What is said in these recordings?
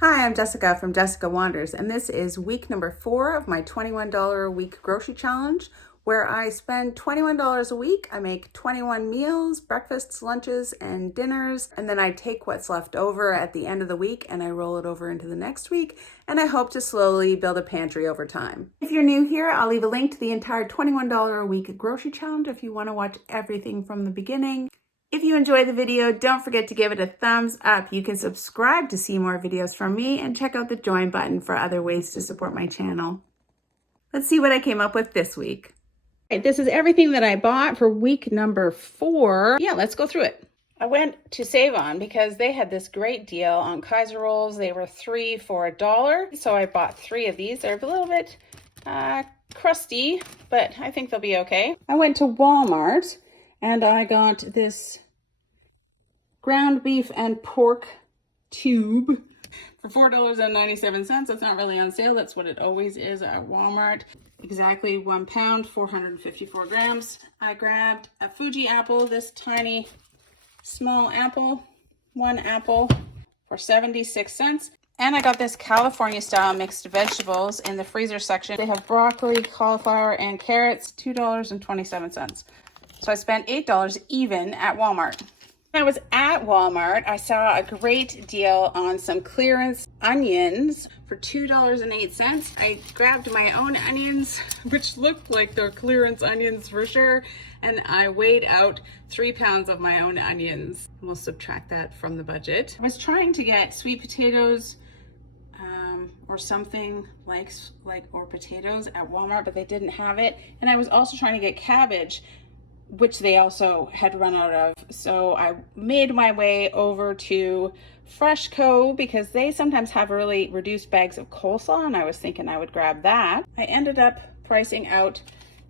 Hi, I'm Jessica from Jessica Wanders, and this is week number 4 of my $21 a week grocery challenge, where I spend $21 a week. I make 21 meals, breakfasts, lunches, and dinners, and then I take what's left over at the end of the week and I roll it over into the next week, and I hope to slowly build a pantry over time. If you're new here, I'll leave a link to the entire $21 a week grocery challenge if you want to watch everything from the beginning. If you enjoyed the video, don't forget to give it a thumbs up. You can subscribe to see more videos from me and check out the join button for other ways to support my channel. Let's see what I came up with this week. Okay, this is everything that I bought for week number 4. Yeah, let's go through it. I went to Save On because they had this great deal on Kaiser rolls. They were 3 for $1. So I bought 3 of these. They're a little bit crusty, but I think they'll be okay. I went to Walmart and I got this ground beef and pork tube for $4.97. That's not really on sale. That's what it always is at Walmart. Exactly 1 pound, 454 grams. I grabbed a Fuji apple, this tiny small apple, 1 apple for 76 cents. And I got this California style mixed vegetables in the freezer section. They have broccoli, cauliflower, and carrots, $2.27. So I spent $8 even at Walmart. When I was at Walmart, I saw a great deal on some clearance onions for $2.08. I grabbed my own onions, which looked like they're clearance onions for sure, and I weighed out 3 pounds of my own onions. We'll subtract that from the budget. I was trying to get sweet potatoes or something or potatoes at Walmart, but they didn't have it. And I was also trying to get cabbage, which they also had run out of. So I made my way over to Freshco because they sometimes have really reduced bags of coleslaw, and I was thinking I would grab that. I ended up pricing out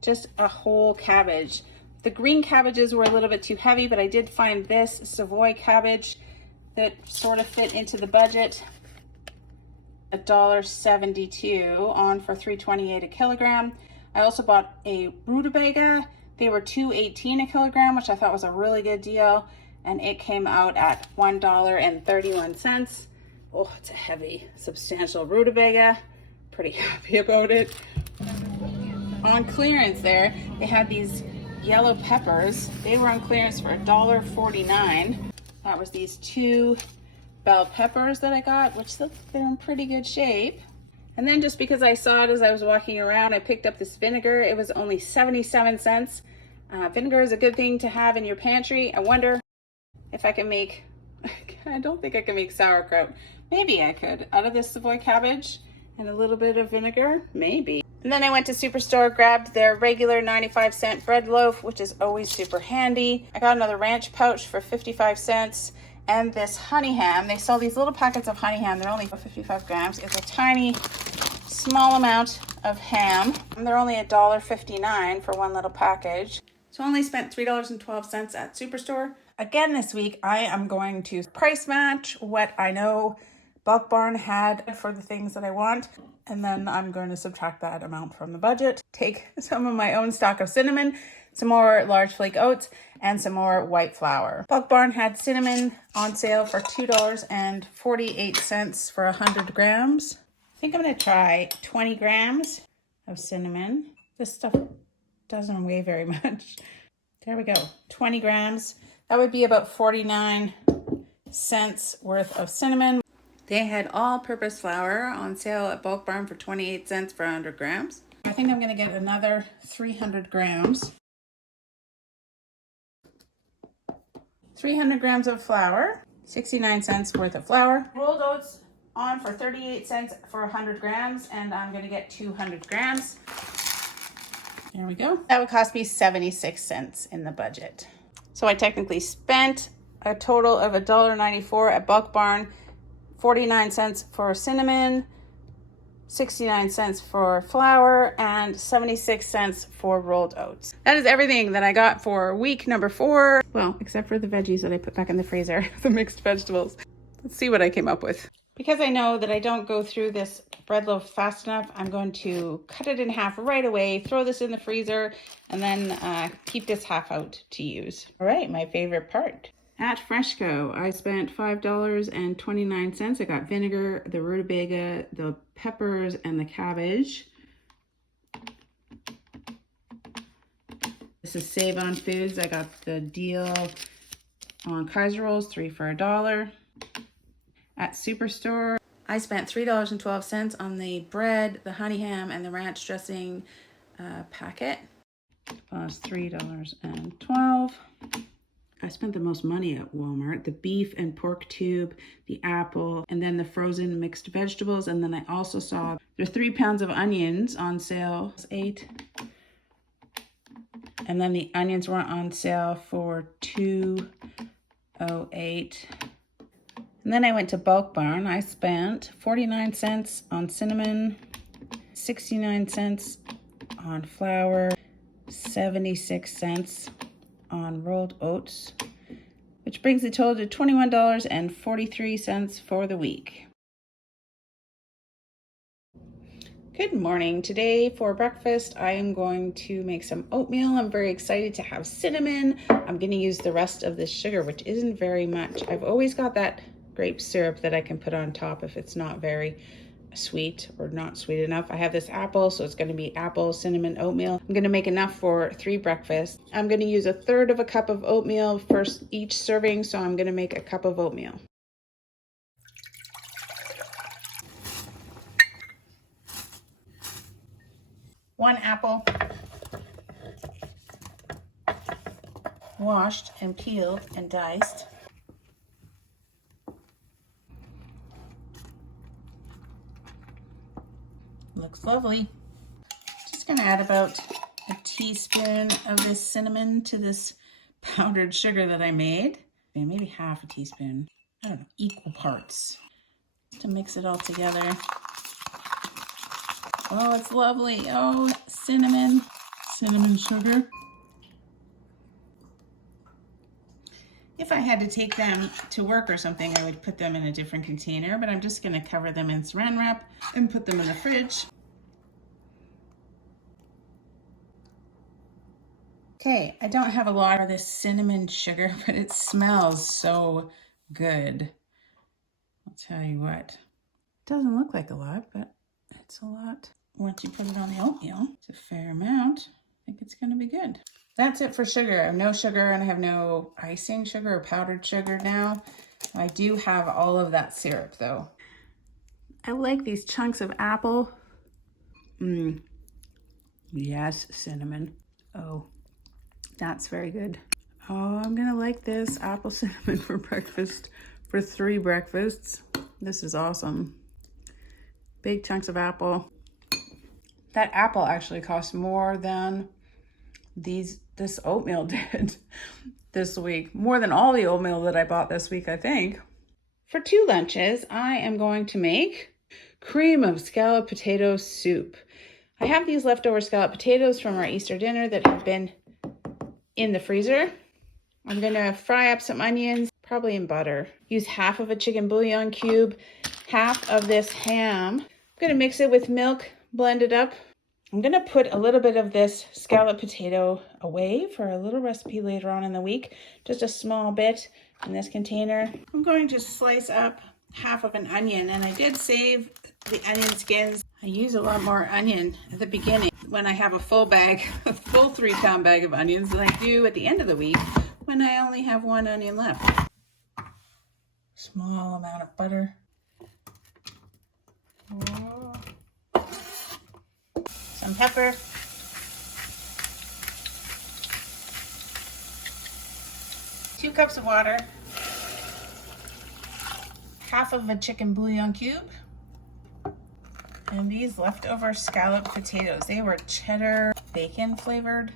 just a whole cabbage. The green cabbages were a little bit too heavy, but I did find this Savoy cabbage that sort of fit into the budget. $1.72 on for $3.28 a kilogram. I also bought a rutabaga. They were $2.18 a kilogram, which I thought was a really good deal, and it came out at $1.31. Oh, it's a heavy, substantial rutabaga. Pretty happy about it. On clearance there, they had these yellow peppers. They were on clearance for $1.49. That was these 2 bell peppers that I got, which look, they're in pretty good shape. And then just because I saw it as I was walking around, I picked up this vinegar. It was only 77 cents. Vinegar is a good thing to have in your pantry. I wonder if I can make, I don't think I can make sauerkraut. Maybe I could, out of this Savoy cabbage and a little bit of vinegar, maybe. And then I went to Superstore, grabbed their regular 95-cent bread loaf, which is always super handy. I got another ranch pouch for 55 cents. And this honey ham, they sell these little packets of honey ham. They're only 55 grams. It's a tiny, small amount of ham. And they're only $1.59 for one little package. So I only spent $3.12 at Superstore. Again this week, I am going to price match what I know Bulk Barn had for the things that I want. And then I'm going to subtract that amount from the budget. Take some of my own stock of cinnamon, some more large flake oats, and some more white flour. Bulk Barn had cinnamon on sale for $2.48 for 100 grams. I think I'm gonna try 20 grams of cinnamon. This stuff doesn't weigh very much. There we go, 20 grams. That would be about 49 cents worth of cinnamon. They had all-purpose flour on sale at Bulk Barn for 28 cents for 100 grams. I think I'm gonna get another 300 grams. 300 grams of flour, 69 cents worth of flour. Rolled oats on for 38 cents for 100 grams, and I'm gonna get 200 grams. There we go. That would cost me 76 cents in the budget. So I technically spent a total of $1.94 at Bulk Barn, 49 cents for cinnamon, 69 cents for flour, and 76 cents for rolled oats. That is everything that I got for week number 4. Well, except for the veggies that I put back in the freezer, the mixed vegetables. Let's see what I came up with. Because I know that I don't go through this bread loaf fast enough, I'm going to cut it in half right away, throw this in the freezer, and then keep this half out to use. All right, my favorite part. At Freshco, I spent $5.29. I got vinegar, the rutabaga, the peppers, and the cabbage. This is Save on Foods. I got the deal on Kaiser rolls, 3 for $1. At Superstore, I spent $3.12 on the bread, the honey ham, and the ranch dressing packet. Plus $3.12. I spent the most money at Walmart. The beef and pork tube, the apple, and then the frozen mixed vegetables. And then I also saw there's 3 pounds of onions on sale, 8. And then the onions were on sale for $2.08. And then I went to Bulk Barn. I spent 49 cents on cinnamon, 69 cents on flour, 76 cents on rolled oats, which brings the total to $21.43 for the week. Good morning. Today for breakfast, I am going to make some oatmeal. I'm very excited to have cinnamon. I'm going to use the rest of this sugar, which isn't very much. I've always got that grape syrup that I can put on top if it's not very sweet or not sweet enough. I have this apple, so it's going to be apple cinnamon oatmeal. I'm going to make enough for 3 breakfasts. I'm going to use 1/3 cup of oatmeal for each serving, so I'm going to make a cup of oatmeal. One apple, washed and peeled and diced. Looks lovely. Just gonna add about a teaspoon of this cinnamon to this powdered sugar that I made. And maybe half a teaspoon. I don't know, equal parts. To mix it all together. Oh, it's lovely. Oh, cinnamon sugar. If I had to take them to work or something, I would put them in a different container, but I'm just gonna cover them in saran wrap and put them in the fridge. Okay, I don't have a lot of this cinnamon sugar, but it smells so good. I'll tell you what. It doesn't look like a lot, but it's a lot. Once you put it on the oatmeal, it's a fair amount. I think it's gonna be good. That's it for sugar. I have no sugar and I have no icing sugar or powdered sugar now. I do have all of that syrup though. I like these chunks of apple. Yes, cinnamon. Oh, that's very good. Oh, I'm gonna like this apple cinnamon for breakfast, for 3 breakfasts. This is awesome. Big chunks of apple. That apple actually cost more than this oatmeal did this week. More than all the oatmeal that I bought this week, I think. For 2 lunches, I am going to make cream of scalloped potato soup. I have these leftover scalloped potatoes from our Easter dinner that have been in the freezer. I'm gonna fry up some onions, probably in butter. Use half of a chicken bouillon cube, half of this ham. I'm gonna mix it with milk, blend it up. I'm gonna put a little bit of this scalloped potato away for a little recipe later on in the week, just a small bit in this container. I'm going to slice up half of an onion, and I did save the onion skins. I use a lot more onion at the beginning when I have a full bag, a full 3-pound bag of onions than I do at the end of the week when I only have 1 onion left. Small amount of butter. Some pepper. Two cups of water. Half of a chicken bouillon cube. And these leftover scalloped potatoes. They were cheddar bacon flavored.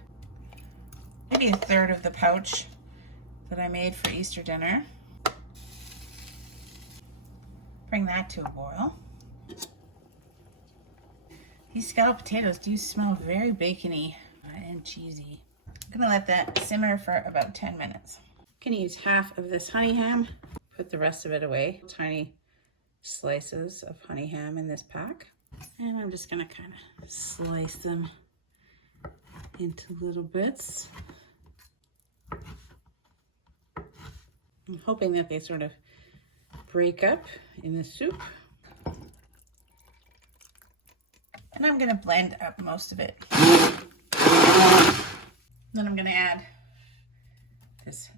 Maybe 1/3 of the pouch that I made for Easter dinner. Bring that to a boil. These scalloped potatoes do smell very bacony and cheesy. I'm gonna let that simmer for about 10 minutes. I'm gonna use half of this honey ham, put the rest of it away. Tiny slices of honey ham in this pack. And I'm just gonna kind of slice them into little bits. I'm hoping that they sort of break up in the soup. And I'm gonna blend up most of it. Then I'm gonna add this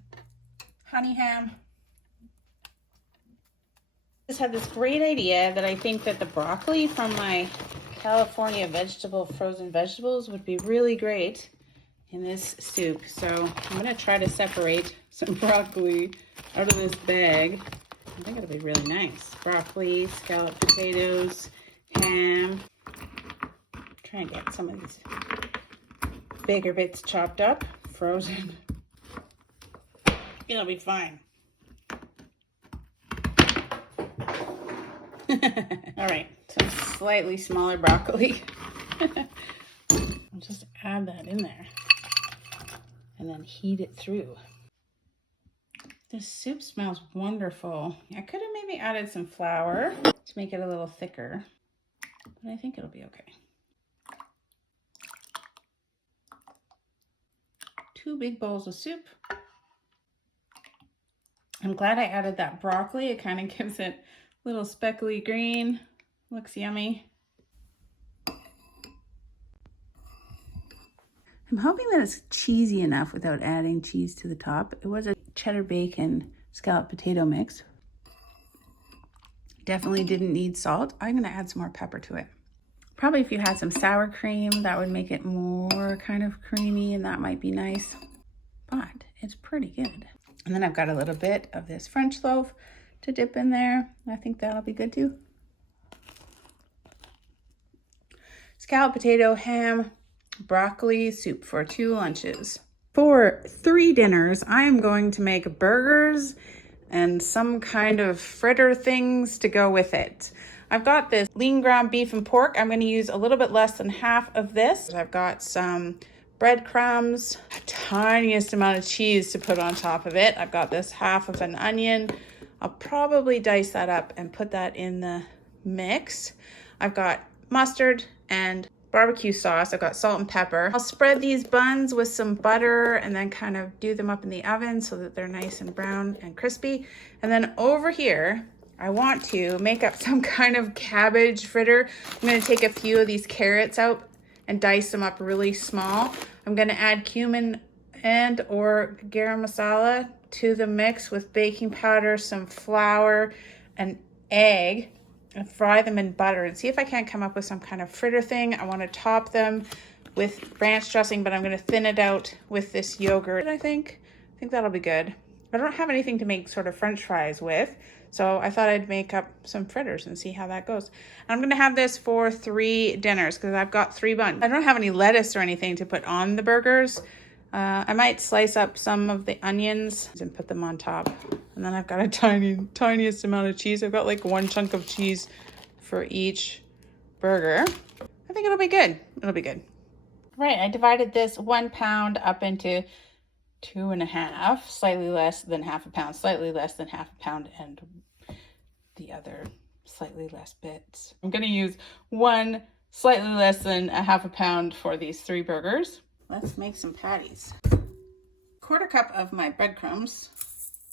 honey ham. Just had this great idea that I think that the broccoli from my California frozen vegetables would be really great in this soup. So I'm gonna try to separate some broccoli out of this bag. I think it'll be really nice. Broccoli, scalloped potatoes, ham. Try and get some of these bigger bits chopped up, frozen. It'll be fine. All right, some slightly smaller broccoli. I'll just add that in there and then heat it through. This soup smells wonderful. I could have maybe added some flour to make it a little thicker, but I think it'll be okay. 2 big bowls of soup. I'm glad I added that broccoli. It kind of gives it a little speckly green. Looks yummy. I'm hoping that it's cheesy enough without adding cheese to the top. It was a cheddar bacon scalloped potato mix. Definitely didn't need salt. I'm gonna add some more pepper to it. Probably if you had some sour cream, that would make it more kind of creamy and that might be nice, but it's pretty good. And then I've got a little bit of this French loaf to dip in there. I think that'll be good too. Scalloped potato, ham, broccoli soup for 2 lunches. For 3 dinners, I am going to make burgers and some kind of fritter things to go with it. I've got this lean ground beef and pork. I'm going to use a little bit less than half of this. I've got some breadcrumbs, a tiniest amount of cheese to put on top of it. I've got this half of an onion. I'll probably dice that up and put that in the mix. I've got mustard and barbecue sauce. I've got salt and pepper. I'll spread these buns with some butter and then kind of do them up in the oven so that they're nice and brown and crispy. And then over here, I want to make up some kind of cabbage fritter. I'm going to take a few of these carrots out and dice them up really small. I'm going to add cumin and or garam masala to the mix with baking powder, some flour, an egg, and fry them in butter and see if I can't come up with some kind of fritter thing. I want to top them with ranch dressing, but I'm going to thin it out with this yogurt, I think that'll be good. I don't have anything to make sort of French fries with, so I thought I'd make up some fritters and see how that goes. I'm going to have this for 3 dinners because I've got 3 buns. I don't have any lettuce or anything to put on the burgers. I might slice up some of the onions and put them on top. And then I've got a tiniest amount of cheese. I've got like 1 chunk of cheese for each burger. I think it'll be good. It'll be good. Right, I divided this 1 pound up into 2.5, slightly less than half a pound, slightly less than half a pound, and the other slightly less bits. I'm gonna use 1 slightly less than a half a pound for these 3 burgers. Let's make some patties. 1/4 cup of my breadcrumbs,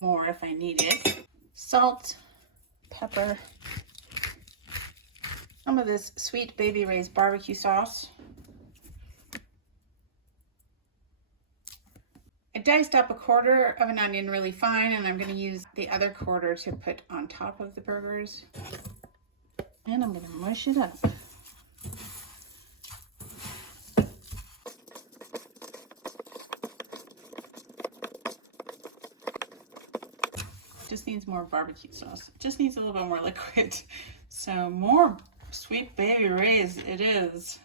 more if I need it. Salt, pepper, some of this Sweet Baby Ray's barbecue sauce. I diced up 1/4 of an onion really fine, and I'm going to use the other 1/4 to put on top of the burgers. And I'm going to mush it up. Just needs more barbecue sauce. It just needs a little bit more liquid. So more Sweet Baby Ray's it is.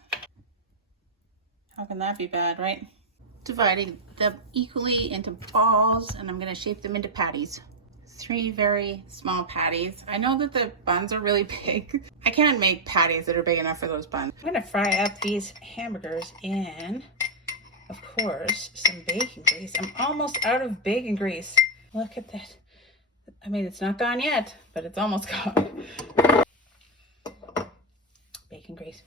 How can that be bad, right? Dividing them equally into balls, and I'm going to shape them into patties. 3 very small patties. I know that the buns are really big. I can't make patties that are big enough for those buns. I'm going to fry up these hamburgers in, of course, some bacon grease. I'm almost out of bacon grease. Look at that. I mean, it's not gone yet, but it's almost gone. Bacon grease.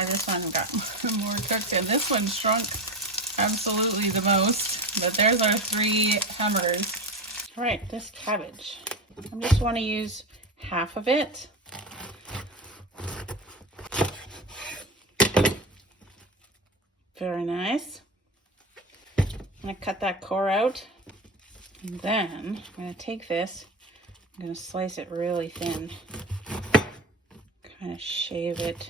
why this one got more cooked, and this one shrunk absolutely the most. But there's our 3 hamburgers. All right, this cabbage. I just want to use half of it. Very nice. I'm going to cut that core out. And then I'm going to take this, I'm going to slice it really thin. Kind of shave it.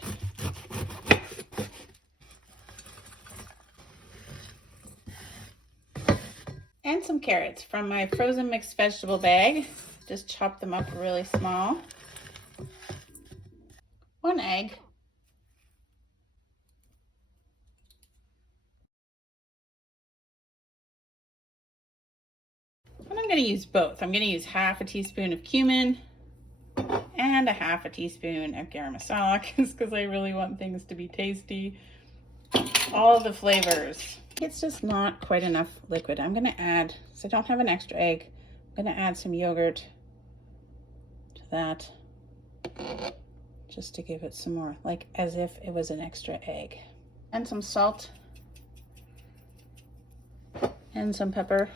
And some carrots from my frozen mixed vegetable bag. Just chop them up really small. 1 egg. And I'm going to use both. I'm going to use half a teaspoon of cumin and a half a teaspoon of garam masala, because I really want things to be tasty. All the flavors. It's just not quite enough liquid. I'm going to add, so I don't have an extra egg, I'm going to add some yogurt to that, just to give it some more, like as if it was an extra egg. And some salt and some pepper.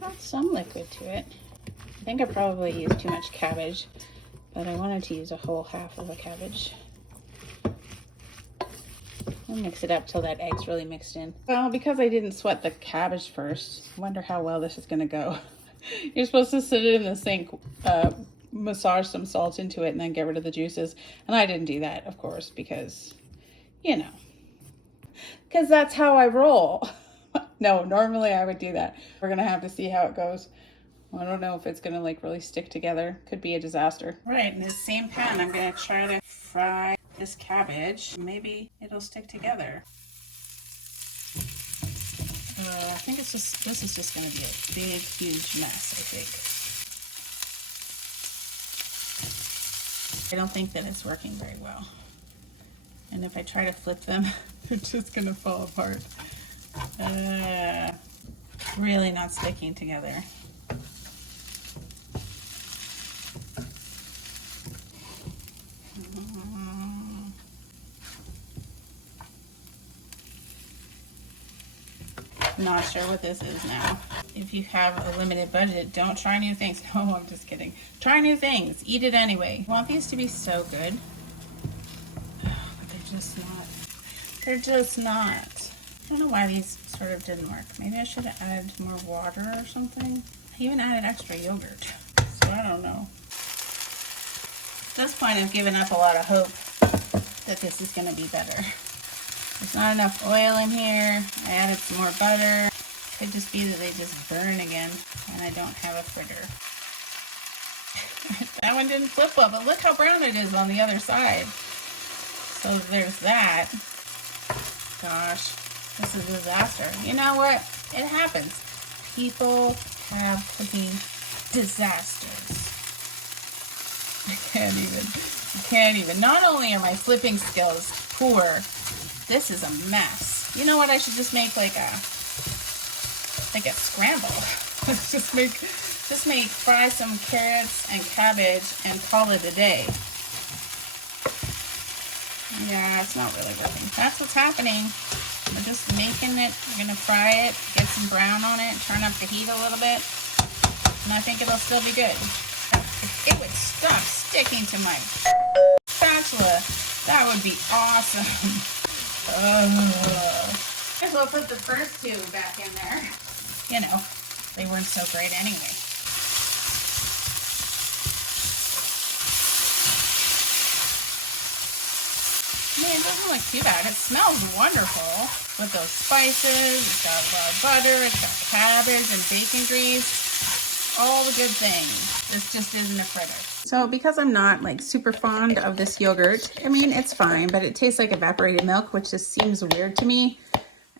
Got some liquid to it. I think I probably used too much cabbage, but I wanted to use a whole half of a cabbage. I'll mix it up till that egg's really mixed in. Well, because I didn't sweat the cabbage first, I wonder how well this is gonna go. You're supposed to sit it in the sink, massage some salt into it, and then get rid of the juices. And I didn't do that, of course, because, you know, because that's how I roll. No, normally I would do that. We're gonna have to see how it goes. I don't know if it's gonna like really stick together. Could be a disaster. Right, in this same pan, I'm gonna try to fry this cabbage. Maybe it'll stick together. I think it's just, this is just gonna be a big, huge mess, I think. I don't think that it's working very well. And if I try to flip them, they're just gonna fall apart. Really not sticking together. Not sure what this is now. If you have a limited budget, don't try new things. No, I'm just kidding. Try new things. Eat it anyway. I want these to be so good. But they're just not. They're just not. I don't know why these sort of didn't work. Maybe I should have added more water or something. I even added extra yogurt. So I don't know. At this point, I've given up a lot of hope that this is going to be better. There's not enough oil in here. I added some more butter. Could just be that they just burn again and I don't have a fritter. That one didn't flip well, but look how brown it is on the other side. So there's that. Gosh, this is a disaster. You know what? It happens. People have cooking disasters. I can't even. Not only are my flipping skills poor, this is a mess. You know what? I should just make like a scramble. Fry some carrots and cabbage and call it a day. Yeah, it's not really working. That's what's happening. We're just making it. We're gonna fry it, get some brown on it, turn up the heat a little bit, and I think it'll still be good. If it would stop sticking to my spatula, that would be awesome. Might as well put the first 2 back in there. You know, they weren't so great anyway. I mean, it doesn't look too bad. It smells wonderful with those spices. It's got a lot of butter. It's got cabbage and bacon grease. All the good things. This just isn't a fritter. So because I'm not like super fond of this yogurt, I mean, it's fine, but it tastes like evaporated milk, which just seems weird to me.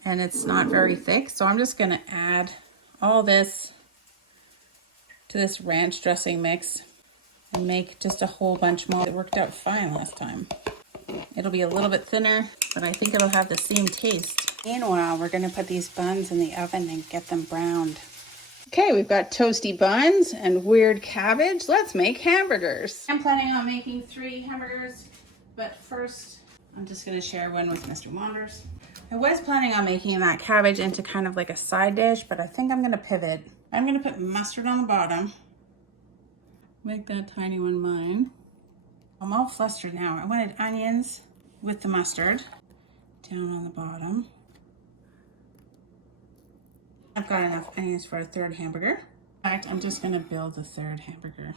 And it's not very thick. So I'm just going to add all this to this ranch dressing mix and make just a whole bunch more. It worked out fine last time. It'll be a little bit thinner, but I think it'll have the same taste. Meanwhile, we're going to put these buns in the oven and get them browned. Okay, we've got toasty buns and weird cabbage. Let's make hamburgers. I'm planning on making 3 hamburgers, but first I'm just gonna share one with Mr. Wanders. I was planning on making that cabbage into kind of like a side dish, but I think I'm gonna pivot. I'm gonna put mustard on the bottom. Make that tiny one mine. I'm all flustered now. I wanted onions with the mustard down on the bottom. I've got enough onions for a 3rd hamburger. In fact, I'm just gonna build the 3rd hamburger.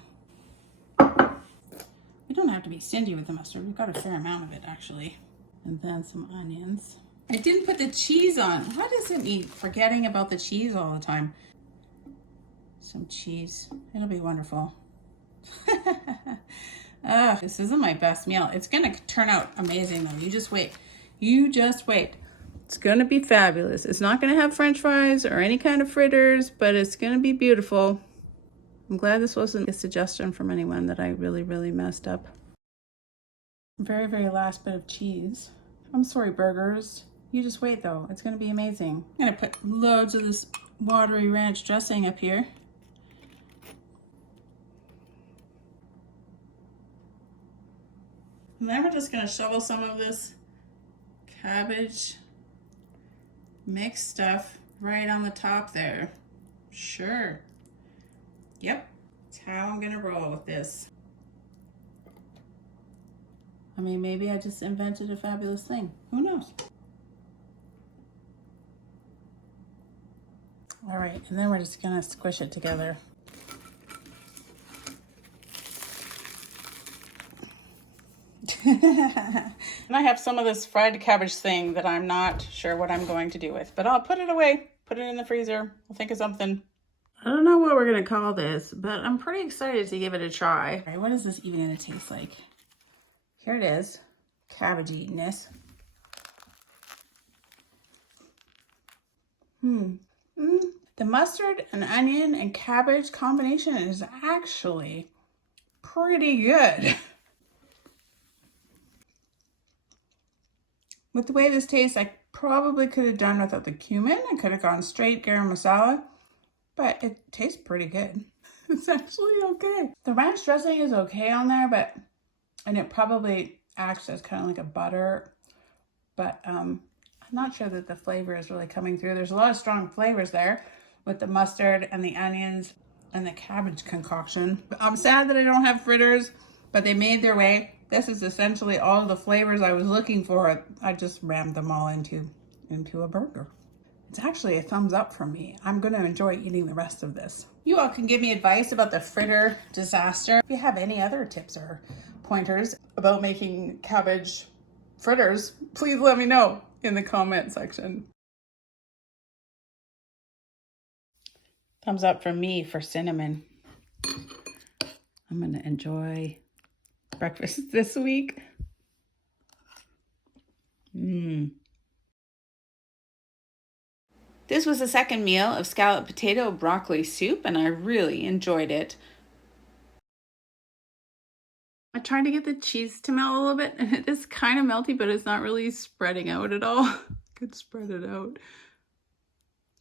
We don't have to be stingy with the mustard. We've got a fair amount of it actually. And then some onions. I didn't put the cheese on. Why does it mean forgetting about the cheese all the time? Some cheese, it'll be wonderful. This isn't my best meal. It's gonna turn out amazing though. You just wait. You just wait. It's gonna be fabulous. It's not gonna have French fries or any kind of fritters, but it's gonna be beautiful. I'm glad this wasn't a suggestion from anyone that I really, really messed up. Very, very last bit of cheese. I'm sorry, burgers. You just wait though. It's gonna be amazing. I'm gonna put loads of this watery ranch dressing up here. And then we're just gonna shovel some of this cabbage mixed stuff right on the top there. Sure. Yep, that's how I'm gonna roll with this. I mean, maybe I just invented a fabulous thing. Who knows? All right, and then we're just gonna squish it together. And I have some of this fried cabbage thing that I'm not sure what I'm going to do with, but I'll put it away, put it in the freezer. I'll think of something. I don't know what we're gonna call this, but I'm pretty excited to give it a try. All right, what is this even gonna taste like? Here it is, cabbagey-ness. The mustard and onion and cabbage combination is actually pretty good. With the way this tastes, I probably could have done without the cumin. I could have gone straight garam masala, but it tastes pretty good. It's actually okay. The ranch dressing is okay on there, and it probably acts as kind of like a butter, but I'm not sure that the flavor is really coming through. There's a lot of strong flavors there with the mustard and the onions and the cabbage concoction. I'm sad that I don't have fritters, but they made their way. This is essentially all the flavors I was looking for. I just rammed them all into a burger. It's actually a thumbs up from me. I'm gonna enjoy eating the rest of this. You all can give me advice about the fritter disaster. If you have any other tips or pointers about making cabbage fritters, please let me know in the comment section. Thumbs up from me for cinnamon. I'm gonna enjoy breakfast this week. This was the second meal of scalloped potato broccoli soup, and I really enjoyed it. I tried to get the cheese to melt a little bit, and it is kind of melty, but it's not really spreading out at all. Could spread it out.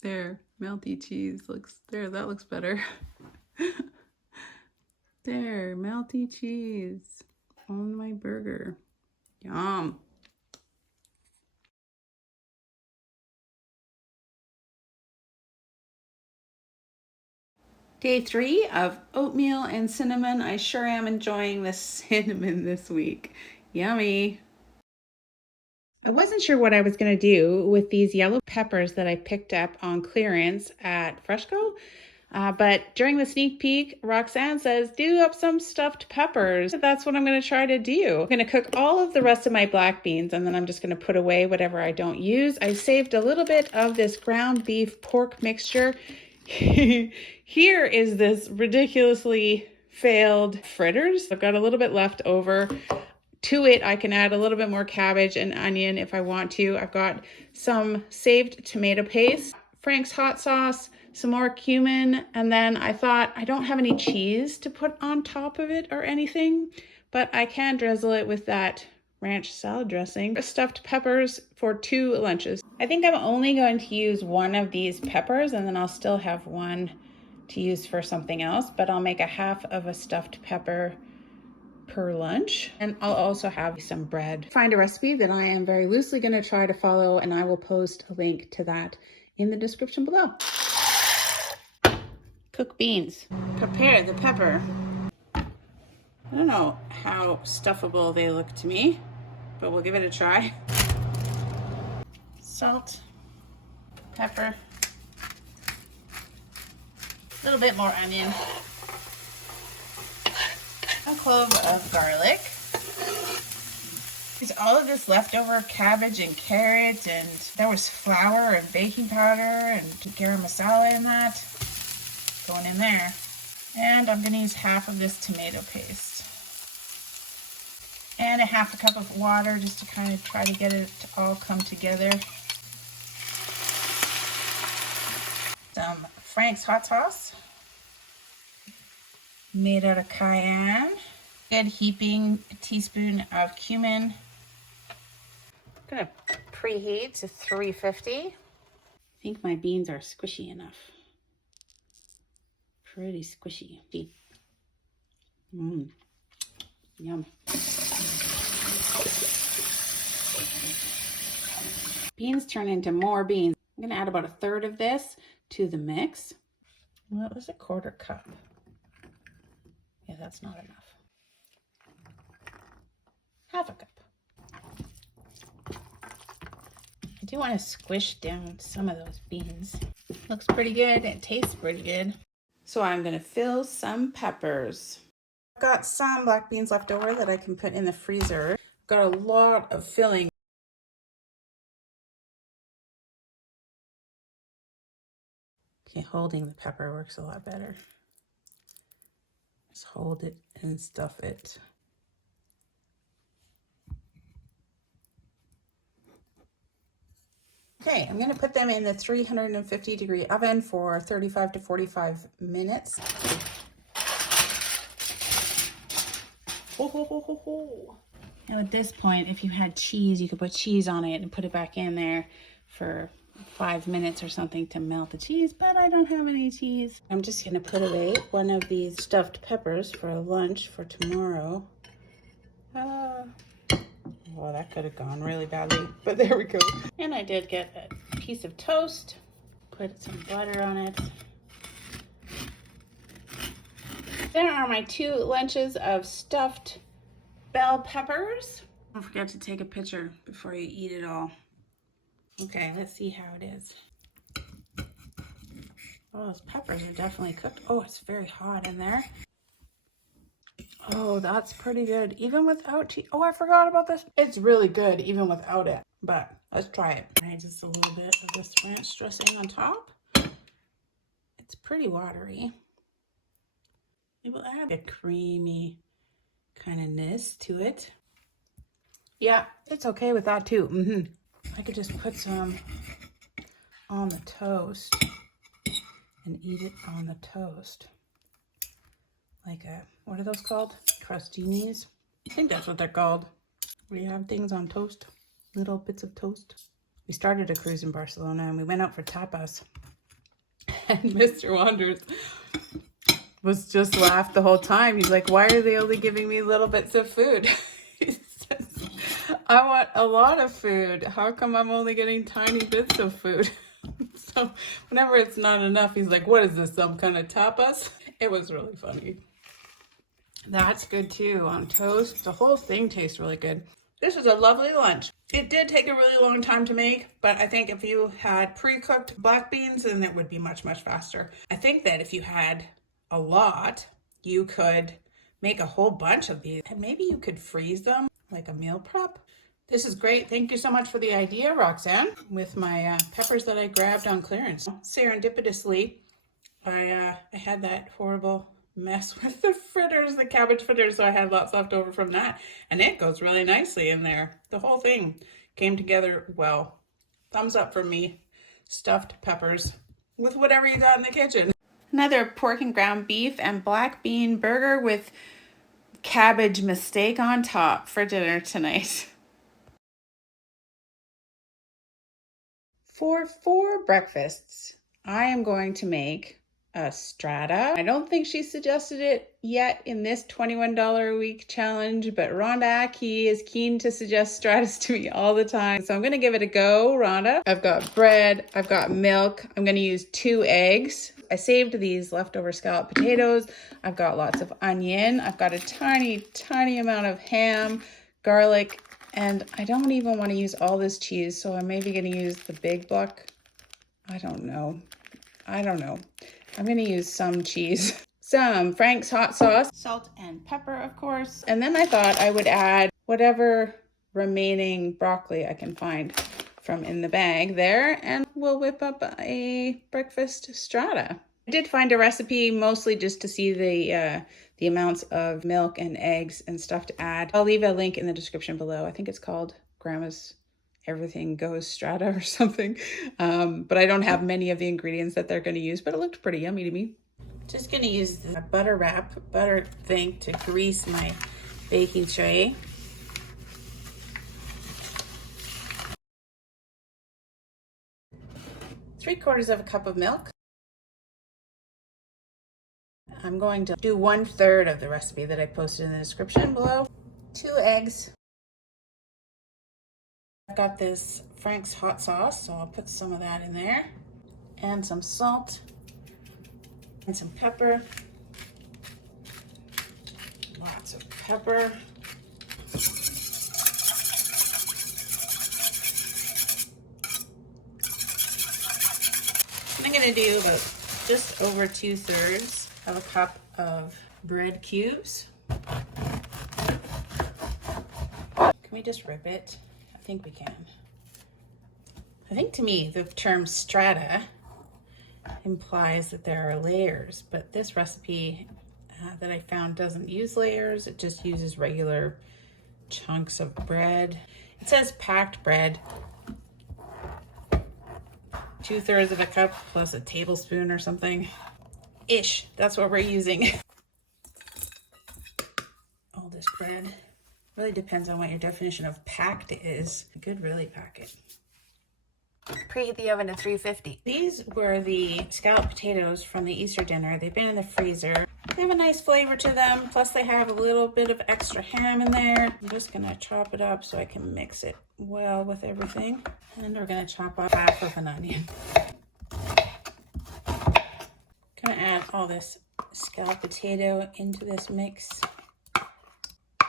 There, melty cheese looks there. That looks better. There, melty cheese on my burger. Yum. Day 3 of oatmeal and cinnamon. I sure am enjoying the cinnamon this week. Yummy. I wasn't sure what I was going to do with these yellow peppers that I picked up on clearance at Freshco. But during the sneak peek, Roxanne says, do up some stuffed peppers. That's what I'm going to try to do. I'm going to cook all of the rest of my black beans, and then I'm just going to put away whatever I don't use. I saved a little bit of this ground beef pork mixture. Here is this ridiculously failed fritters. I've got a little bit left over. To it, I can add a little bit more cabbage and onion if I want to. I've got some saved tomato paste, Frank's hot sauce, some more cumin, and then I thought I don't have any cheese to put on top of it or anything, but I can drizzle it with that ranch salad dressing. Stuffed peppers for 2 lunches. I think I'm only going to use one of these peppers, and then I'll still have one to use for something else, but I'll make a half of a stuffed pepper per lunch. And I'll also have some bread. Find a recipe that I am very loosely going to try to follow, and I will post a link to that in the description below. Cook beans. Prepare the pepper. I don't know how stuffable they look to me, but we'll give it a try. Salt, pepper, a little bit more onion, a clove of garlic. There's all of this leftover cabbage and carrot, and there was flour and baking powder and garam masala in that going in there. And I'm going to use half of this tomato paste and a half a cup of water just to kind of try to get it to all come together. Some Frank's hot sauce made out of cayenne, good heaping teaspoon of cumin. I'm gonna preheat to 350. I think my beans are squishy enough. Pretty squishy. Yum. Beans turn into more beans. I'm gonna add about 1/3 of this to the mix. Well, it was a 1/4 cup. Yeah, that's not enough. Half a cup. I do want to squish down some of those beans. Looks pretty good. It tastes pretty good. So I'm going to fill some peppers. I've got some black beans left over that I can put in the freezer. Got a lot of filling. Okay, holding the pepper works a lot better. Just hold it and stuff it. Okay, I'm going to put them in the 350-degree oven for 35 to 45 minutes. Now at this point, if you had cheese, you could put cheese on it and put it back in there for 5 minutes or something to melt the cheese, but I don't have any cheese. I'm just going to put away one of these stuffed peppers for lunch for tomorrow. Well, that could have gone really badly, but there we go. And I did get a piece of toast, put some butter on it. There are my 2 lunches of stuffed bell peppers. Don't forget to take a picture before you eat it all. Okay, let's see how it is. Oh, those peppers are definitely cooked. Oh, it's very hot in there. Oh, that's pretty good. Even without cheese. Oh, I forgot about this. It's really good even without it. But let's try it. I just a little bit of this ranch dressing on top. It's pretty watery. It will add a creamy kind of ness to it. Yeah, it's okay with that too. I could just put some on the toast and eat it on the toast. Like a, what are those called? Crostinis? I think that's what they're called. We have things on toast, little bits of toast. We started a cruise in Barcelona and we went out for tapas. And Mr. Wonders was just laughed the whole time. He's like, why are they only giving me little bits of food? He says, I want a lot of food. How come I'm only getting tiny bits of food? So whenever it's not enough, he's like, what is this, some kind of tapas? It was really funny. That's good too on toast. The whole thing tastes really good. This is a lovely lunch. It did take a really long time to make, but I think if you had pre-cooked black beans, then it would be much, much faster. I think that if you had a lot, you could make a whole bunch of these and maybe you could freeze them like a meal prep. This is great. Thank you so much for the idea, Roxanne, with my peppers that I grabbed on clearance. Serendipitously, I had that horrible mess with the fritters, the cabbage fritters, so I had lots left over from that, and it goes really nicely in there. The whole thing came together well. Thumbs up for me. Stuffed peppers with whatever you got in the kitchen. Another pork and ground beef and black bean burger with cabbage mistake on top for dinner tonight. For 4 breakfasts, I am going to make Strata. I don't think she suggested it yet in this $21 a week challenge, but Rhonda Aki is keen to suggest Stratas to me all the time. So I'm gonna give it a go, Rhonda. I've got bread, I've got milk. I'm gonna use 2 eggs. I saved these leftover scalloped potatoes. I've got lots of onion. I've got a tiny amount of ham, garlic, and I don't even want to use all this cheese, so I'm maybe gonna use the big block. I don't know. I'm gonna use some cheese, some Frank's hot sauce, salt and pepper, of course. And then I thought I would add whatever remaining broccoli I can find from in the bag there, and we'll whip up a breakfast strata. I did find a recipe mostly just to see the amounts of milk and eggs and stuff to add. I'll leave a link in the description below. I think it's called Grandma's Everything Goes Strata or something. But I don't have many of the ingredients that they're going to use, but it looked pretty yummy to me. Just going to use the butter thing to grease my baking tray. Three-quarters of a cup of milk. I'm going to do 1/3 of the recipe that I posted in the description below. 2 eggs. I've got this Frank's hot sauce, so I'll put some of that in there. And some salt. And some pepper. Lots of pepper. I'm going to do about just over 2/3 of a cup of bread cubes. Can we just rip it? I think we can. I think to me the term strata implies that there are layers, but this recipe that I found doesn't use layers. It just uses regular chunks of bread. It says packed bread, 2/3 of a cup plus a tablespoon or something. Ish, that's what we're using. All this bread. Really depends on what your definition of packed is. You could really pack it. Preheat the oven to 350. These were the scalloped potatoes from the Easter dinner. They've been in the freezer. They have a nice flavor to them. Plus they have a little bit of extra ham in there. I'm just gonna chop it up so I can mix it well with everything. And then we're gonna chop off half of an onion. Gonna add all this scalloped potato into this mix.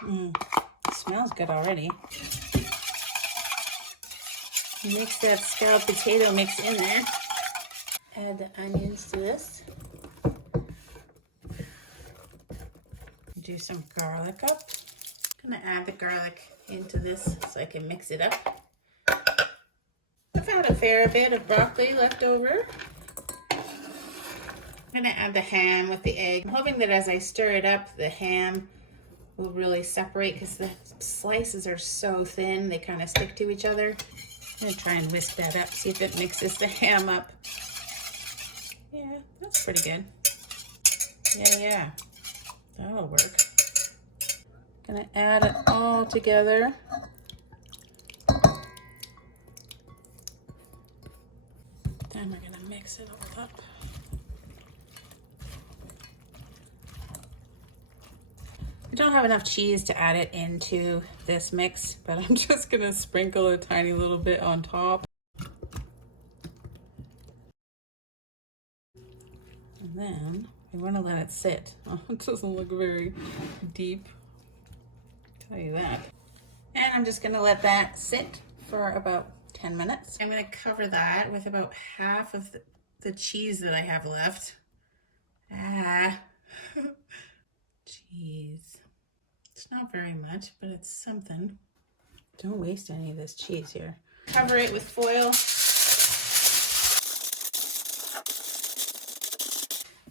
It smells good already. Mix that scalloped potato mix in there. Add the onions to this. Do some garlic up. I'm gonna add the garlic into this so I can mix it up. I found a fair bit of broccoli left over. I'm gonna add the ham with the egg. I'm hoping that as I stir it up, the ham will really separate because the slices are so thin, they kind of stick to each other. I'm gonna try and whisk that up, see if it mixes the ham up. Yeah, that's pretty good. Yeah, that'll work. Gonna add it all together. Then we're gonna mix it all up. I don't have enough cheese to add it into this mix, but I'm just gonna sprinkle a tiny little bit on top. And then we wanna let it sit. Oh, it doesn't look very deep, I'll tell you that. And I'm just gonna let that sit for about 10 minutes. I'm gonna cover that with about half of the cheese that I have left. Cheese. It's not very much, but it's something. Don't waste any of this cheese here. Cover it with foil.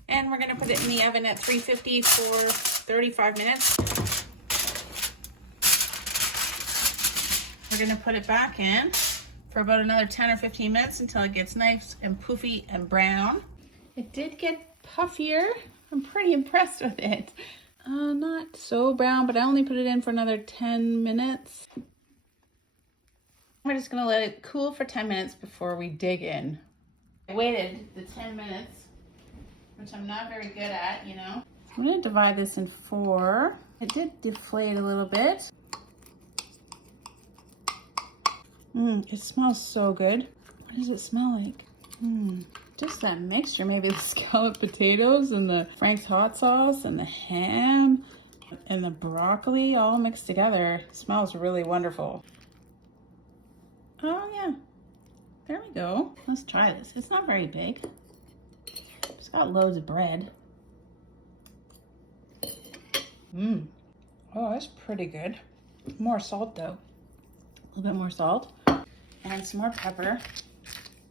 And we're gonna put it in the oven at 350 for 35 minutes. We're gonna put it back in for about another 10 or 15 minutes until it gets nice and poofy and brown. It did get puffier. I'm pretty impressed with it. Not so brown, but I only put it in for another 10 minutes. We're just gonna let it cool for 10 minutes before we dig in. I waited the 10 minutes. which I'm not very good at, you know. I'm gonna divide this in 4. It did deflate a little bit. It smells so good. What does it smell like? Just that mixture, maybe the scalloped potatoes and the Frank's hot sauce and the ham and the broccoli all mixed together. It smells really wonderful. Oh yeah, there we go. Let's try this. It's not very big. It's got loads of bread. Oh, that's pretty good. More salt though. A little bit more salt and some more pepper.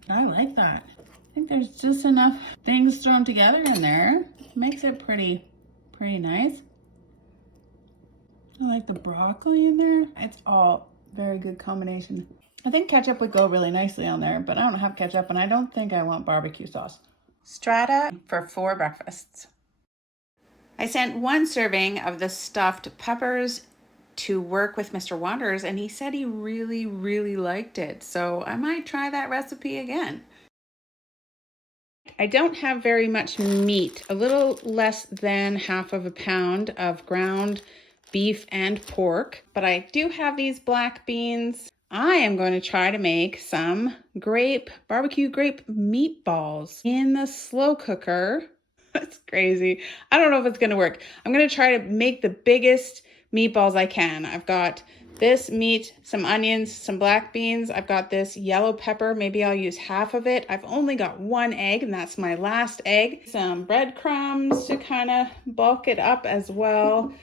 I like that. I think there's just enough things thrown together in there. It makes it pretty nice. I like the broccoli in there. It's all very good combination. I think ketchup would go really nicely on there, but I don't have ketchup and I don't think I want barbecue sauce. Strata for 4 breakfasts. I sent 1 serving of the stuffed peppers to work with Mr. Wanderers, and he said he really liked it. So I might try that recipe again. I don't have very much meat, a little less than half of a pound of ground beef and pork, but I do have these black beans. I am going to try to make some barbecue grape meatballs in the slow cooker. That's crazy. I don't know if it's going to work. I'm going to try to make the biggest meatballs I can. I've got this meat, some onions, some black beans. I've got this yellow pepper. Maybe I'll use half of it. I've only got 1 egg, and that's my last egg. Some breadcrumbs to kind of bulk it up as well.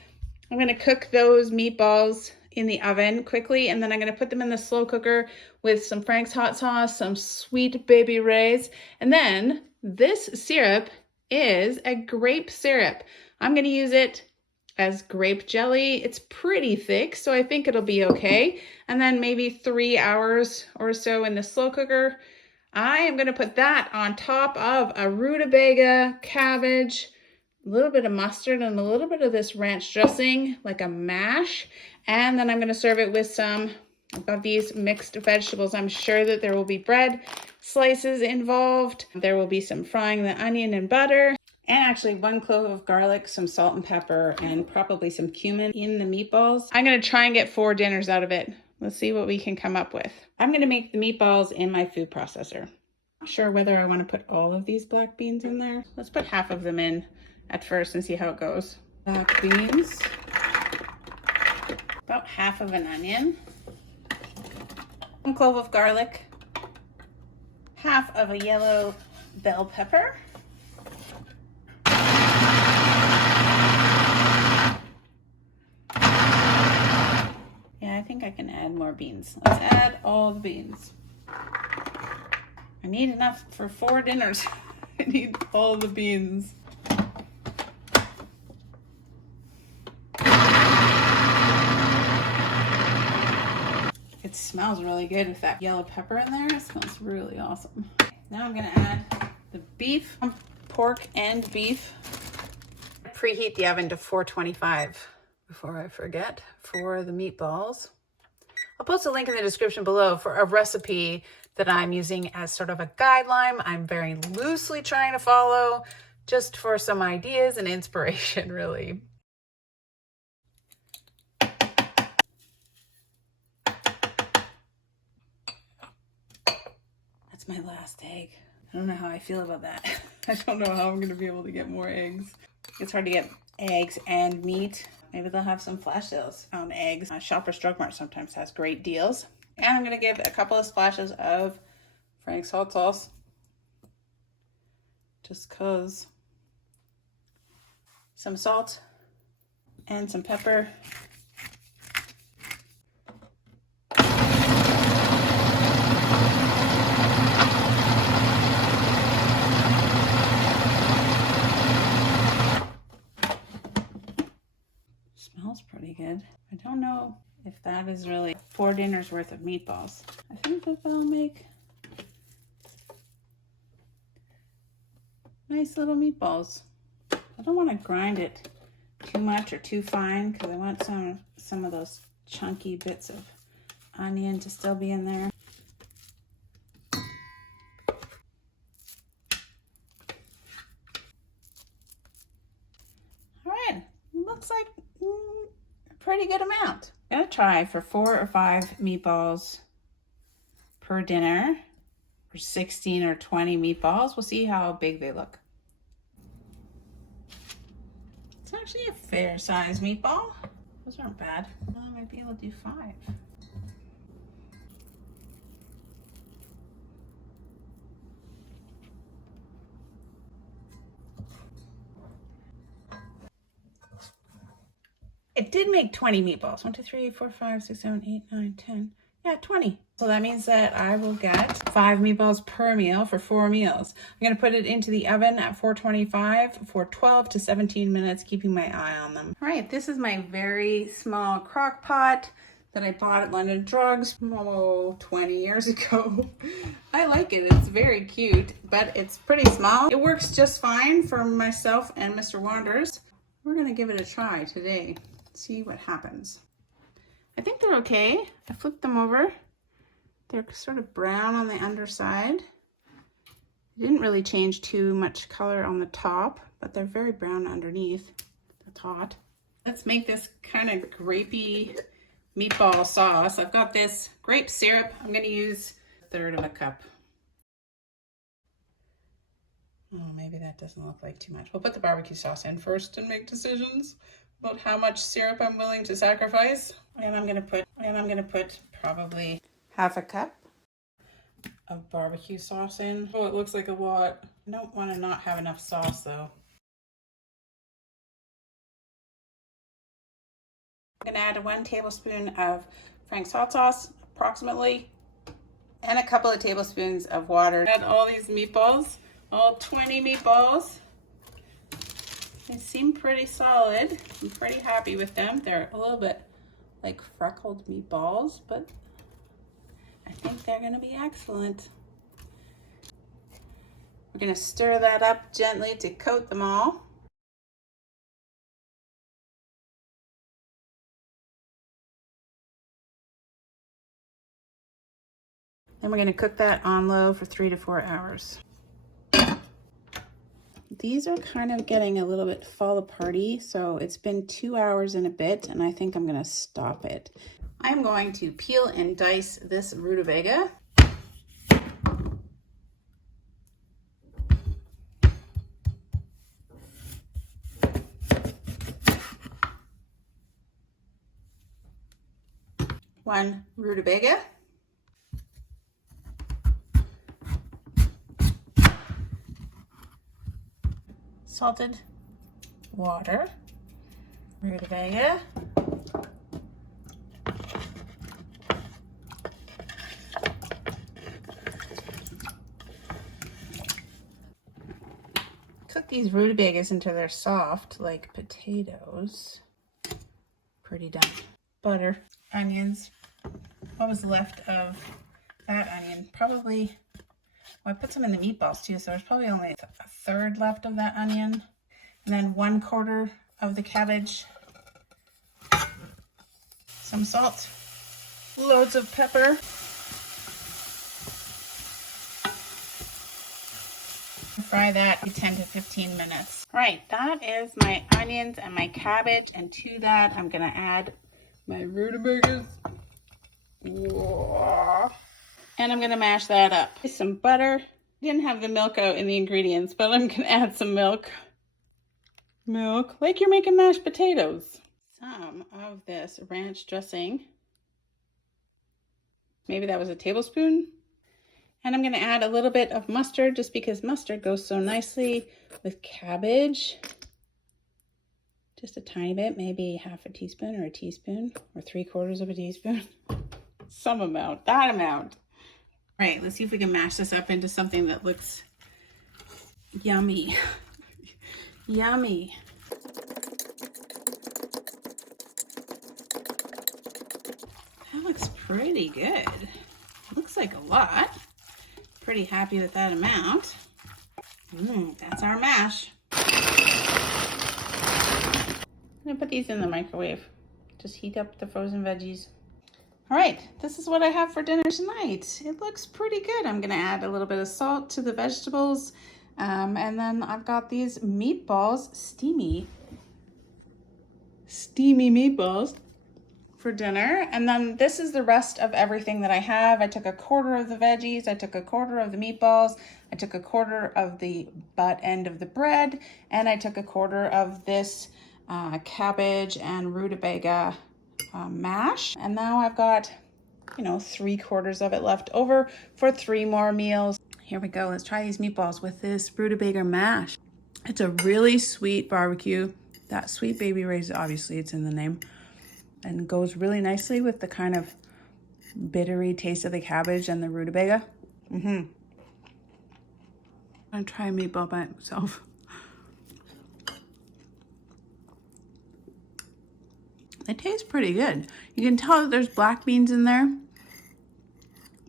I'm going to cook those meatballs in the oven quickly, and then I'm going to put them in the slow cooker with some Frank's hot sauce, some sweet baby rays, and then this syrup is a grape syrup. I'm going to use it as grape jelly. It's pretty thick, so I think it'll be okay. And then maybe 3 hours or so in the slow cooker. I am going to put that on top of a rutabaga, cabbage, a little bit of mustard, and a little bit of this ranch dressing, like a mash. And then I'm going to serve it with some of these mixed vegetables. I'm sure that there will be bread slices involved. There will be some frying the onion in butter. And actually 1 clove of garlic, some salt and pepper, and probably some cumin in the meatballs. I'm going to try and get 4 dinners out of it. Let's see what we can come up with. I'm going to make the meatballs in my food processor. Not sure whether I want to put all of these black beans in there. Let's put half of them in at first and see how it goes. Black beans. About half of an onion. 1 clove of garlic. Half of a yellow bell pepper. Yeah, I think I can add more beans. Let's add all the beans. I need enough for 4 dinners. I need all the beans. It smells really good with that yellow pepper in there. It smells really awesome. Now I'm gonna add the beef, pork and beef. Preheat the oven to 425 before I forget for the meatballs. I'll post a link in the description below for a recipe that I'm using as sort of a guideline. I'm very loosely trying to follow just for some ideas and inspiration, really. That's my last egg. I don't know how I feel about that. I don't know how I'm gonna be able to get more eggs. It's hard to get eggs and meat. Maybe they'll have some flash sales on eggs. Shoppers Drug Mart sometimes has great deals. And I'm gonna give a couple of splashes of Frank's hot sauce. Just cause. Some salt and some pepper. Smells pretty good. I don't know if that is really 4 dinners worth of meatballs. I think that they'll make nice little meatballs. I don't want to grind it too much or too fine because I want some of those chunky bits of onion to still be in there. pretty good amount. I'm gonna try for 4 or 5 meatballs per dinner, or 16 or 20 meatballs. We'll see how big they look. It's actually a fair size meatball. Those aren't bad. I might be able to do 5. It did make 20 meatballs. 1, 2, 3, 4, 5, 6, 7, 8, 9, 10. Yeah, 20. So that means that I will get 5 meatballs per meal for 4 meals. I'm gonna put it into the oven at 425 for 12 to 17 minutes, keeping my eye on them. All right, this is my very small crock pot that I bought at London Drugs, 20 years ago. I like it, it's very cute, but it's pretty small. It works just fine for myself and Mr. Wanders. We're gonna give it a try today, see what happens. I think they're okay. I flipped them over. They're sort of brown on the underside. It didn't really change too much color on the top, but they're very brown underneath. That's hot. Let's make this kind of grapey meatball sauce. I've got this grape syrup. I'm gonna use 1/3 of a cup. Oh, maybe that doesn't look like too much. We'll put the barbecue sauce in first and make decisions about how much syrup I'm willing to sacrifice. And I'm gonna put probably 1/2 cup of barbecue sauce in. Oh, it looks like a lot. I don't want to not have enough sauce though. I'm gonna add 1 tablespoon of Frank's hot sauce, approximately, and a couple of tablespoons of water. Add all these meatballs, all 20 meatballs. They seem pretty solid. I'm pretty happy with them. They're a little bit like freckled meatballs, but I think they're gonna be excellent. We're gonna stir that up gently to coat them all. Then we're gonna cook that on low for 3 to 4 hours. These are kind of getting a little bit fall aparty, so it's been 2 hours and a bit, and I think I'm gonna stop it. I'm going to peel and dice this rutabaga. One rutabaga. Salted water, rutabaga, cook these rutabagas until they're soft like potatoes. Pretty done. Butter, onions. What was left of that onion? Probably, well, I put some in the meatballs too, so there's probably only 1/3 left of that onion. And then 1/4 of the cabbage. Some salt. Loads of pepper. Fry that for 10 to 15 minutes. All right, that is my onions and my cabbage, and to that I'm gonna add my rutabagas. And I'm gonna mash that up. Some butter. Didn't have the milk out in the ingredients, but I'm gonna add some milk. Milk, like you're making mashed potatoes. Some of this ranch dressing. Maybe that was a tablespoon. And I'm gonna add a little bit of mustard, just because mustard goes so nicely with cabbage. Just a tiny bit, maybe 1/2 teaspoon or a teaspoon or 3/4 of a teaspoon. Some amount, that amount. All right, let's see if we can mash this up into something that looks yummy. Yummy. That looks pretty good. Looks like a lot. Pretty happy with that amount. That's our mash. I'm gonna put these in the microwave. Just heat up the frozen veggies. All right, this is what I have for dinner tonight. It looks pretty good. I'm gonna add a little bit of salt to the vegetables. And then I've got these meatballs, steamy meatballs. for dinner. And then this is the rest of everything that I have. I took a quarter of the veggies, I took a quarter of the meatballs, I took a quarter of the butt end of the bread, and I took a quarter of this cabbage and rutabaga mash. And now I've got, you know, 3/4 of it left over for 3 more meals. Here we go. Let's try these meatballs with this rutabaga mash. It's a really sweet barbecue. That sweet baby rays, obviously it's in the name, and goes really nicely with the kind of bittery taste of the cabbage and the rutabaga. I'm gonna try a meatball by itself. It tastes pretty good. You can tell that there's black beans in there,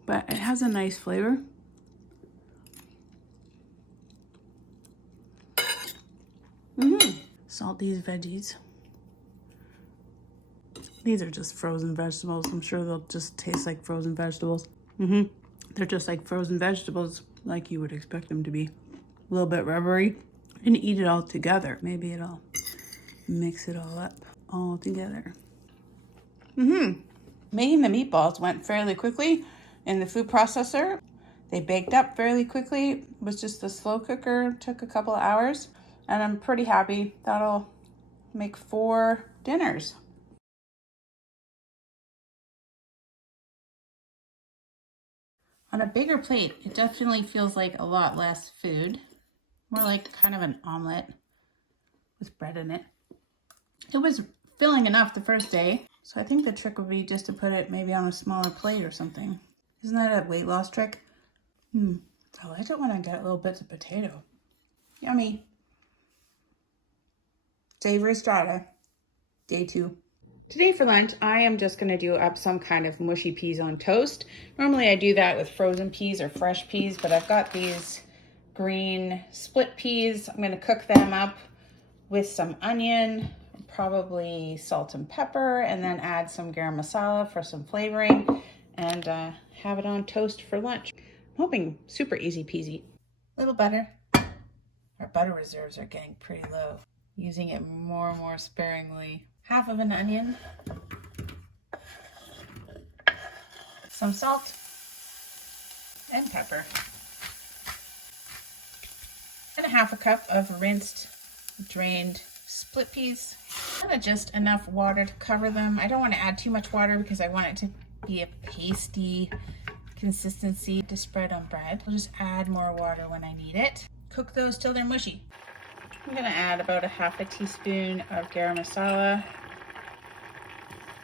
but it has a nice flavor. Salt these veggies. These are just frozen vegetables. I'm sure they'll just taste like frozen vegetables. They're just like frozen vegetables, like you would expect them to be. A little bit rubbery. And eat it all together. Maybe it'll mix it all up all together. Making the meatballs went fairly quickly in the food processor. They baked up fairly quickly. It was just the slow cooker, took a couple of hours, and I'm pretty happy. That'll make 4 dinners. On a bigger plate, it definitely feels like a lot less food. More like kind of an omelet with bread in it. It was filling enough the first day, so I think the trick would be just to put it maybe on a smaller plate or something. Isn't that a weight loss trick? I like it when I get little bits of potato. Yummy. Savory Strata, day 2. Today for lunch, I am just gonna do up some kind of mushy peas on toast. Normally I do that with frozen peas or fresh peas, but I've got these green split peas. I'm gonna cook them up with some onion, probably salt and pepper, and then add some garam masala for some flavoring, and have it on toast for lunch. I'm hoping super easy peasy. Little butter. Our butter reserves are getting pretty low. Using it more and more sparingly. Half of an onion, some salt, and pepper, and a 1/2 cup of rinsed, drained split peas. Kind of just enough water to cover them. I don't want to add too much water because I want it to be a pasty consistency to spread on bread. I'll just add more water when I need it. Cook those till they're mushy. I'm gonna add about a 1/2 teaspoon of garam masala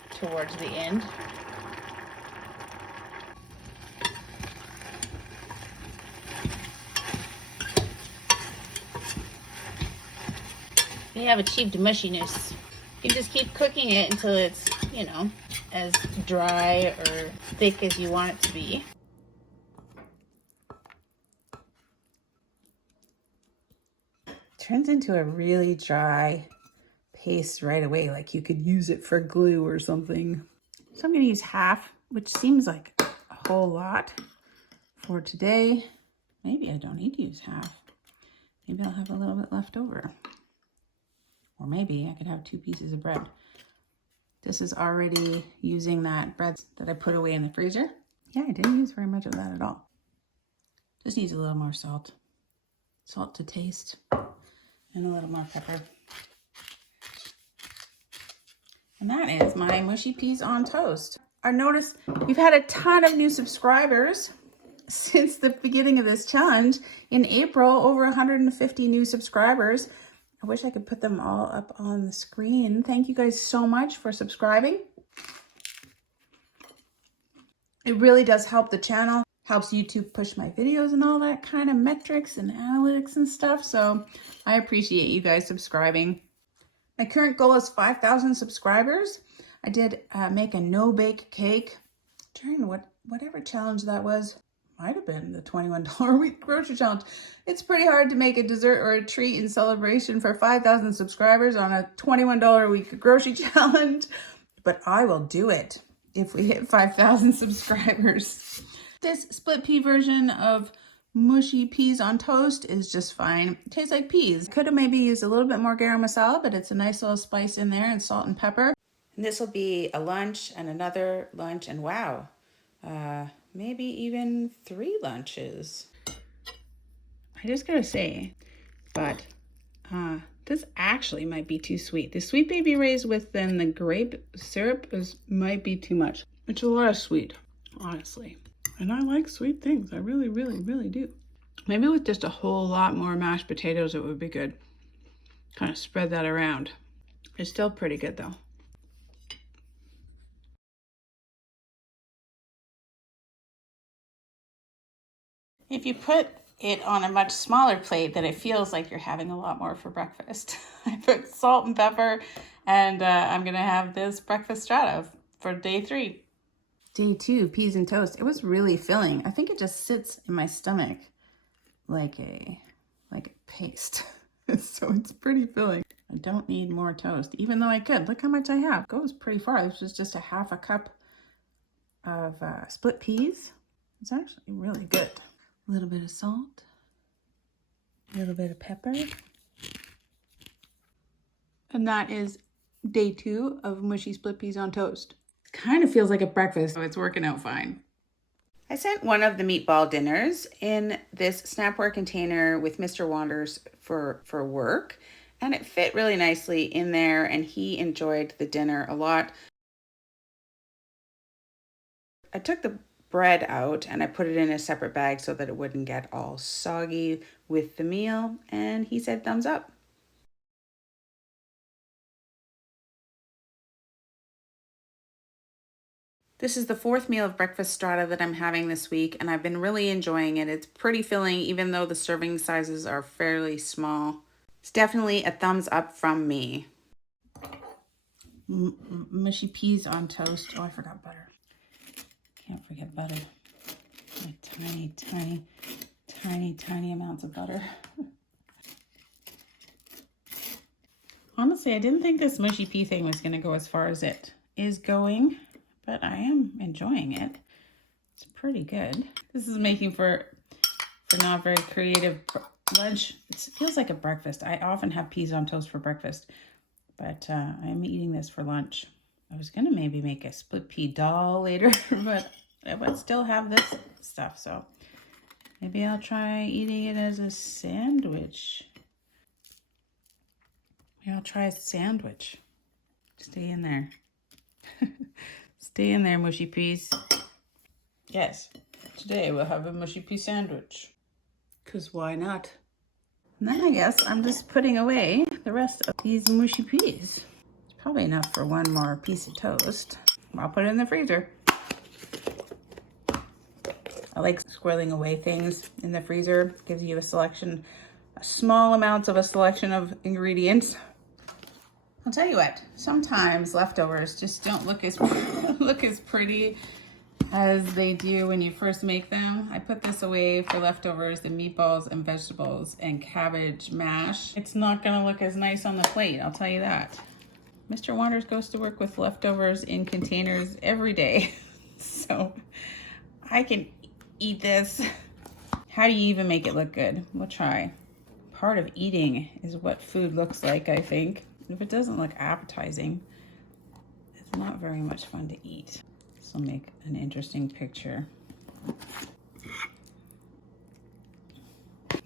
towards the end. We have achieved mushiness. You can just keep cooking it until it's, you know, as dry or thick as you want it to be. Turns into a really dry paste right away, like you could use it for glue or something. So I'm gonna use half, which seems like a whole lot for today. Maybe I don't need to use half. Maybe I'll have a little bit left over. Or maybe I could have 2 pieces of bread. This is already using that bread that I put away in the freezer. Yeah, I didn't use very much of that at all. Just needs a little more salt. Salt to taste. And a little more pepper. And that is my mushy peas on toast. I noticed we've had a ton of new subscribers since the beginning of this challenge. In April, over 150 new subscribers. I wish I could put them all up on the screen. Thank you guys so much for subscribing. It really does help the channel. Helps YouTube push my videos and all that kind of metrics and analytics and stuff. So I appreciate you guys subscribing. My current goal is 5,000 subscribers. I did make a no-bake cake during whatever challenge that was. Might have been the $21 a week grocery challenge. It's pretty hard to make a dessert or a treat in celebration for 5,000 subscribers on a $21 a week grocery challenge, but I will do it if we hit 5,000 subscribers. This split pea version of mushy peas on toast is just fine. It tastes like peas. Could have maybe used a little bit more garam masala, but it's a nice little spice in there, and salt and pepper. And this will be a lunch and another lunch, and wow, maybe even 3 lunches. I just gotta say, but this actually might be too sweet. The Sweet Baby Ray's within the grape syrup might be too much. It's a lot of sweet, honestly. And I like sweet things. I really, really, really do. Maybe with just a whole lot more mashed potatoes, it would be good. Kind of spread that around. It's still pretty good though. If you put it on a much smaller plate, then it feels like you're having a lot more for breakfast. I put salt and pepper, and I'm gonna have this breakfast strata for day 3. Day 2, peas and toast. It was really filling. I think it just sits in my stomach like a paste. So it's pretty filling. I don't need more toast, even though I could. Look how much I have. It goes pretty far. This was just a half a cup of split peas. It's actually really good. A little bit of salt, a little bit of pepper. And that is day 2 of mushy split peas on toast. Kind of feels like a breakfast, so it's working out fine. I sent one of the meatball dinners in this Snapware container with Mr. Wanders for work, and it fit really nicely in there, and he enjoyed the dinner a lot. I took the bread out and I put it in a separate bag so that it wouldn't get all soggy with the meal, and he said thumbs up. This is the 4th meal of breakfast strata that I'm having this week, and I've been really enjoying it. It's pretty filling, even though the serving sizes are fairly small. It's definitely a thumbs up from me. Mushy peas on toast. Oh, I forgot butter. Can't forget butter. Like tiny, tiny, tiny, tiny amounts of butter. Honestly, I didn't think this mushy pea thing was going to go as far as it is going, but I am enjoying it. It's pretty good. This is making for not very creative lunch. It feels like a breakfast. I often have peas on toast for breakfast, but I'm eating this for lunch. I was going to maybe make a split pea dal later, but I would still have this stuff, so maybe I'll try eating it as a sandwich. Maybe I'll try a sandwich. Stay in there. Stay in there, mushy peas. Yes, today we'll have a mushy pea sandwich. Because why not? And then I guess I'm just putting away the rest of these mushy peas. It's probably enough for one more piece of toast. I'll put it in the freezer. I like squirreling away things in the freezer. It gives you a small amounts of a selection of ingredients. I'll tell you what, sometimes leftovers just don't look as pretty as they do when you first make them. I put this away for leftovers, the meatballs and vegetables and cabbage mash. It's not gonna look as nice on the plate, I'll tell you that. Mr. Wanders goes to work with leftovers in containers every day. So I can eat this. How do you even make it look good? We'll try. Part of eating is what food looks like, I think. If it doesn't look appetizing, it's not very much fun to eat. This will make an interesting picture. I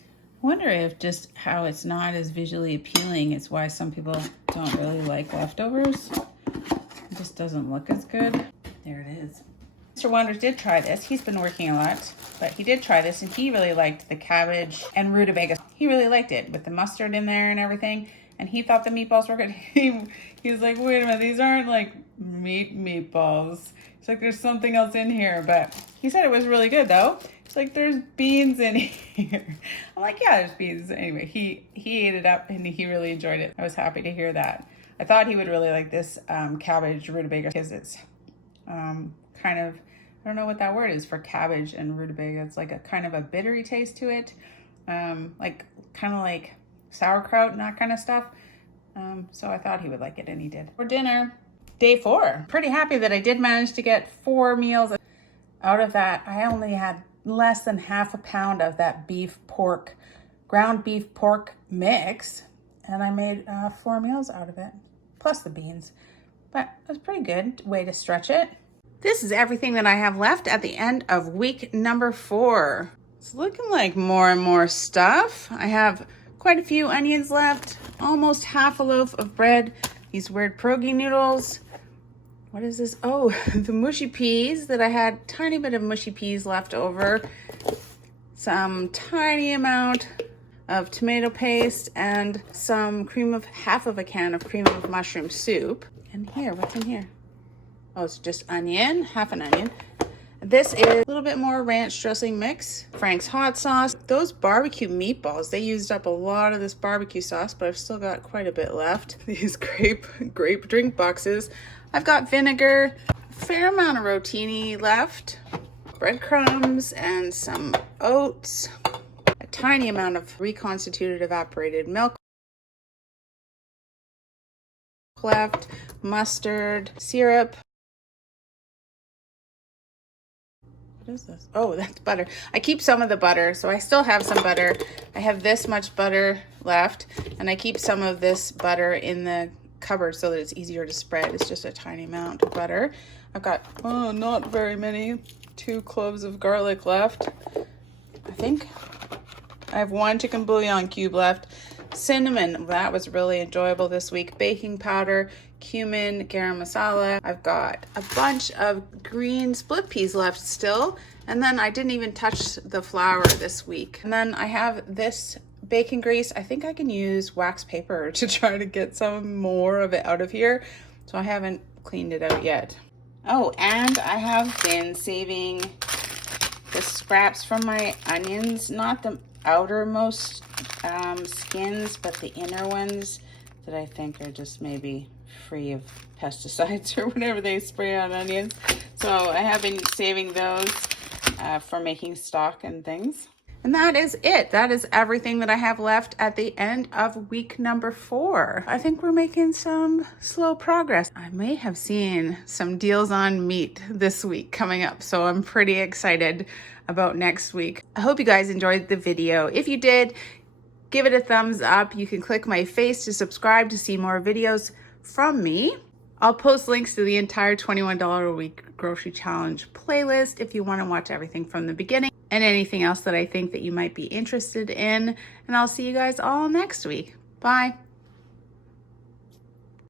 wonder if just how it's not as visually appealing is why some people don't really like leftovers. It just doesn't look as good. There it is. Mr. Wanders did try this. He's been working a lot, but he did try this and he really liked the cabbage and rutabaga. He really liked it with the mustard in there and everything. And he thought the meatballs were good. He's like, wait a minute, these aren't like meatballs. It's like, there's something else in here. But he said it was really good though. It's like, there's beans in here. I'm like, yeah, there's beans. Anyway, he ate it up and he really enjoyed it. I was happy to hear that. I thought he would really like this cabbage rutabaga because it's kind of, I don't know what that word is for cabbage and rutabaga. It's like a kind of a bittery taste to it. Like kind of like sauerkraut and that kind of stuff. So I thought he would like it, and he did. For dinner, day 4. Pretty happy that I did manage to get 4 meals out of that. I only had less than half a pound of that ground beef pork mix, and I made 4 meals out of it, plus the beans. but that's a pretty good way to stretch it. This is everything that I have left at the end of week number 4. It's looking like more and more stuff. I have quite a few onions left, almost half a loaf of bread, these weird pierogi noodles. What is this? Oh, the mushy peas that I had, tiny bit of mushy peas left over, some tiny amount of tomato paste, and some half of a can of cream of mushroom soup. And here, what's in here? Oh, it's just onion, half an onion. This is a little bit more ranch dressing mix, Frank's hot sauce. Those barbecue meatballs, they used up a lot of this barbecue sauce, but I've still got quite a bit left. These grape drink boxes. I've got vinegar, a fair amount of rotini left, breadcrumbs, and some oats, a tiny amount of reconstituted evaporated milk left, mustard, syrup. What is this? Oh, that's butter. I keep some of the butter, so I still have some butter. I have this much butter left, and I keep some of this butter in the cupboard so that it's easier to spread. It's just a tiny amount of butter. I've got, oh, not very many, 2 cloves of garlic left. I think I have 1 chicken bouillon cube left. Cinnamon, that was really enjoyable this week. Baking powder, cumin, garam masala. I've got a bunch of green split peas left still. And then I didn't even touch the flour this week. And then I have this bacon grease. I think I can use wax paper to try to get some more of it out of here. So I haven't cleaned it out yet. Oh, and I have been saving the scraps from my onions, not the outermost skins, but the inner ones that I think are just maybe free of pesticides or whatever they spray on onions. So I have been saving those for making stock and things. And that is it. That is everything that I have left at the end of week number 4. I think we're making some slow progress. I may have seen some deals on meat this week coming up, so I'm pretty excited about next week. I hope you guys enjoyed the video. If you did, give it a thumbs up. You can click my face to subscribe to see more videos from me. I'll post links to the entire $21 a week grocery challenge playlist if you want to watch everything from the beginning and anything else that I think that you might be interested in. And I'll see you guys all next week. Bye.